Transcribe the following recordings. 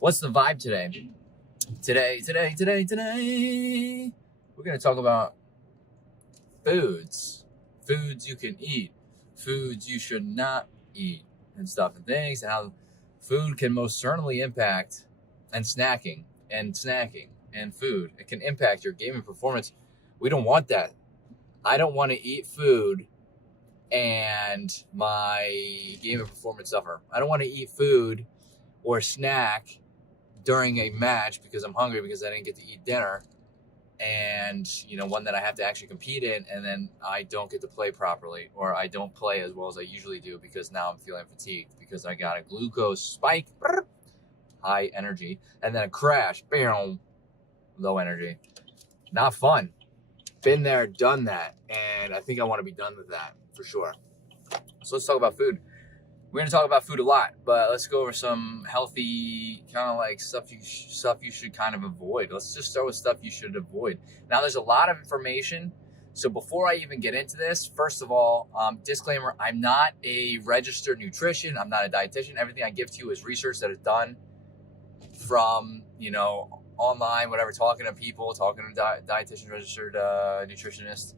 What's the vibe today? Today, we're going to talk about foods. Foods you can eat, foods you should not eat, and stuff and things, and how food can most certainly impact, and snacking and food. It can impact your gaming performance. We don't want that. I don't want to eat food and my gaming performance suffer. I don't want to eat food or snack during a match because I'm hungry because I didn't get to eat dinner, and one that I have to actually compete in, and then I don't get to play properly, or I don't play as well as I usually do because now I'm feeling fatigued because I got a glucose spike, high energy, and then a crash, bam, low energy. Not fun. Been there, done that, and I think I want to be done with that for sure. So let's talk about food. We're going to talk about food a lot, but let's go over some healthy kind of like stuff you should kind of avoid. Let's just start with stuff you should avoid. Now, there's a lot of information. So before I even get into this, first of all, disclaimer, I'm not a registered nutrition. I'm not a dietitian. Everything I give to you is research that is done from, online, whatever, talking to people, talking to dietitians, registered nutritionists.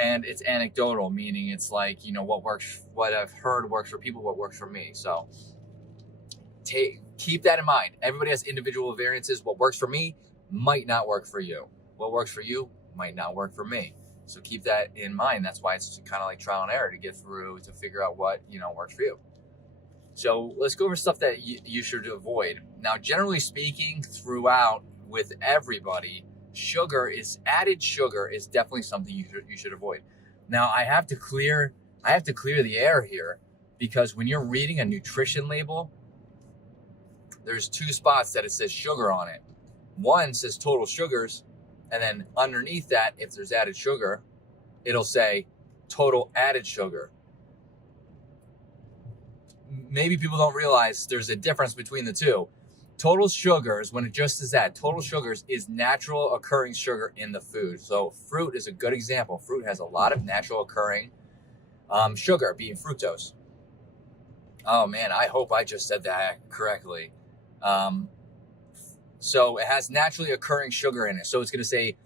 And it's anecdotal, meaning it's like, what I've heard works for people, what works for me. So keep that in mind. Everybody has individual variances. What works for me might not work for you. What works for you might not work for me. So keep that in mind. That's why it's kind of like trial and error to get through to figure out what, works for you. So let's go over stuff that you should avoid. Now, generally speaking, throughout with everybody, added sugar is definitely something you should avoid. Now, I have to clear the air here, because when you're reading a nutrition label, there's two spots that it says sugar on it. One says total sugars, and then underneath that, if there's added sugar, it'll say total added sugar. Maybe people don't realize there's a difference between the two. Total sugars, when it just says that, total sugars is natural occurring sugar in the food. So fruit is a good example. Fruit has a lot of natural occurring sugar, being fructose. Oh man, I hope I just said that correctly. So it has naturally occurring sugar in it. So it's going to say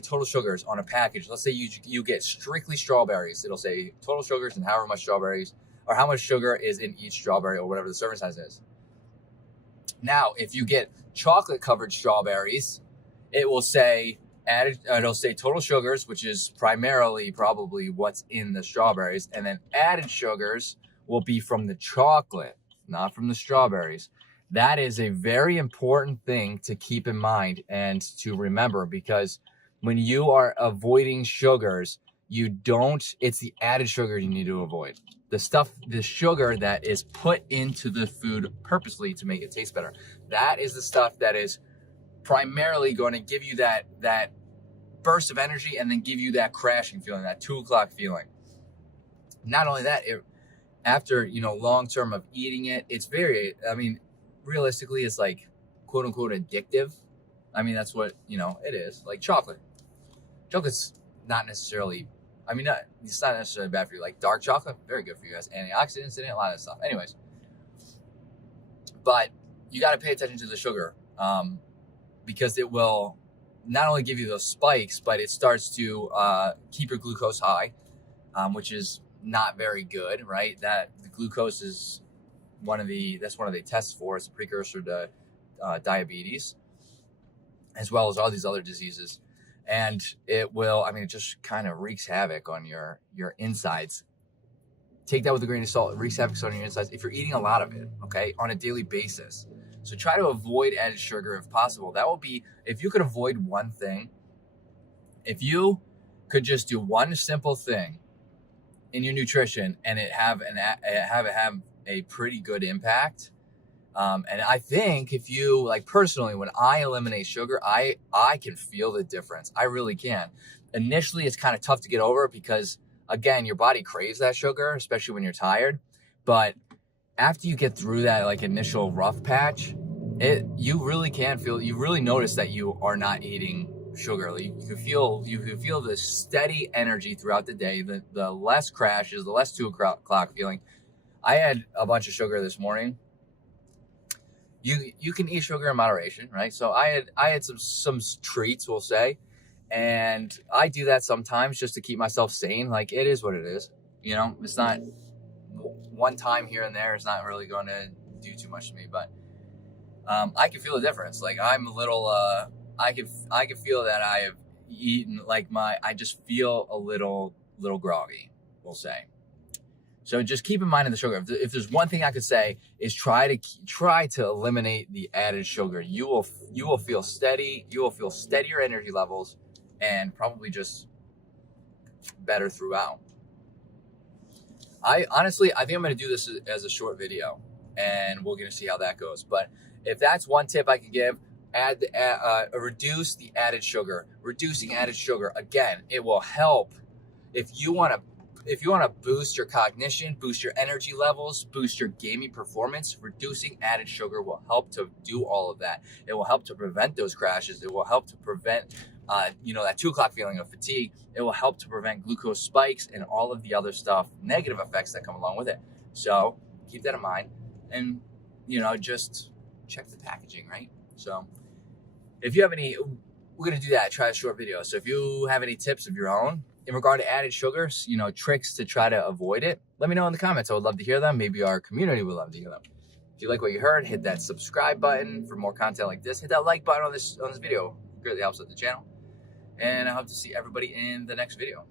total sugars on a package. Let's say you get strictly strawberries. It'll say total sugars and however much strawberries, or how much sugar is in each strawberry, or whatever the serving size is. Now, if you get chocolate-covered strawberries, it will say it'll say total sugars, which is primarily probably what's in the strawberries, and then added sugars will be from the chocolate, not from the strawberries. That is a very important thing to keep in mind and to remember, because when you are avoiding sugars, it's the added sugar you need to avoid. The sugar that is put into the food purposely to make it taste better. That is the stuff that is primarily going to give you that burst of energy, and then give you that crashing feeling, that 2 o'clock feeling. Not only that, after, long term of eating it, it's realistically, it's like quote unquote addictive. That's what, it is. Like chocolate. Chocolate's not necessarily, it's not necessarily bad for you. Like dark chocolate, very good for you. It has antioxidants in it, a lot of stuff. Anyways, but you got to pay attention to the sugar, because it will not only give you those spikes, but it starts to keep your glucose high, which is not very good, right? That the glucose is that's one of the tests for. It's a precursor to diabetes, as well as all these other diseases. And it will, it just kind of wreaks havoc on your insides. Take that with a grain of salt. It wreaks havoc on your insides if you're eating a lot of it, okay, on a daily basis. So try to avoid added sugar if possible. That will be, if you could avoid one thing, if you could just do one simple thing in your nutrition and it have a pretty good impact. And I think if you, like personally, when I eliminate sugar, I can feel the difference. I really can. Initially, it's kind of tough to get over because, again, your body craves that sugar, especially when you're tired. But after you get through that like initial rough patch, you really notice that you are not eating sugar. You can feel the steady energy throughout the day, the less crashes, the less 2 o'clock feeling. I had a bunch of sugar this morning. you can eat sugar in moderation, right? So I had some treats, we'll say, and I do that sometimes just to keep myself sane. Like, it is what it is, you know. It's not one time here and there. It's not really going to do too much to me, but I can feel the difference. Like, I'm a little, I can feel that I have eaten, like, I just feel a little groggy, we'll say. So just keep in mind in the sugar. If there's one thing I could say, is try to eliminate the added sugar. You will feel steady. You will feel steadier energy levels, and probably just better throughout. I think I'm going to do this as a short video, and we're going to see how that goes. But if that's one tip I can give, reduce the added sugar. Reducing added sugar, again, it will help if you want to boost your cognition, boost your energy levels, boost your gaming performance. Reducing added sugar will help to do all of that. It will help to prevent those crashes. It will help to prevent that 2 o'clock feeling of fatigue. It will help to prevent glucose spikes and all of the other stuff, negative effects that come along with it. So keep that in mind, and just check the packaging, right? So if you have any, we're going to do that, try a short video. So if you have any tips of your own in regard to added sugars, tricks to try to avoid it, let me know in the comments. I would love to hear them. Maybe our community would love to hear them. If you like what you heard, hit that subscribe button for more content like this. Hit that like button on this video. It greatly helps out the channel. And I hope to see everybody in the next video.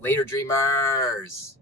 Later, dreamers.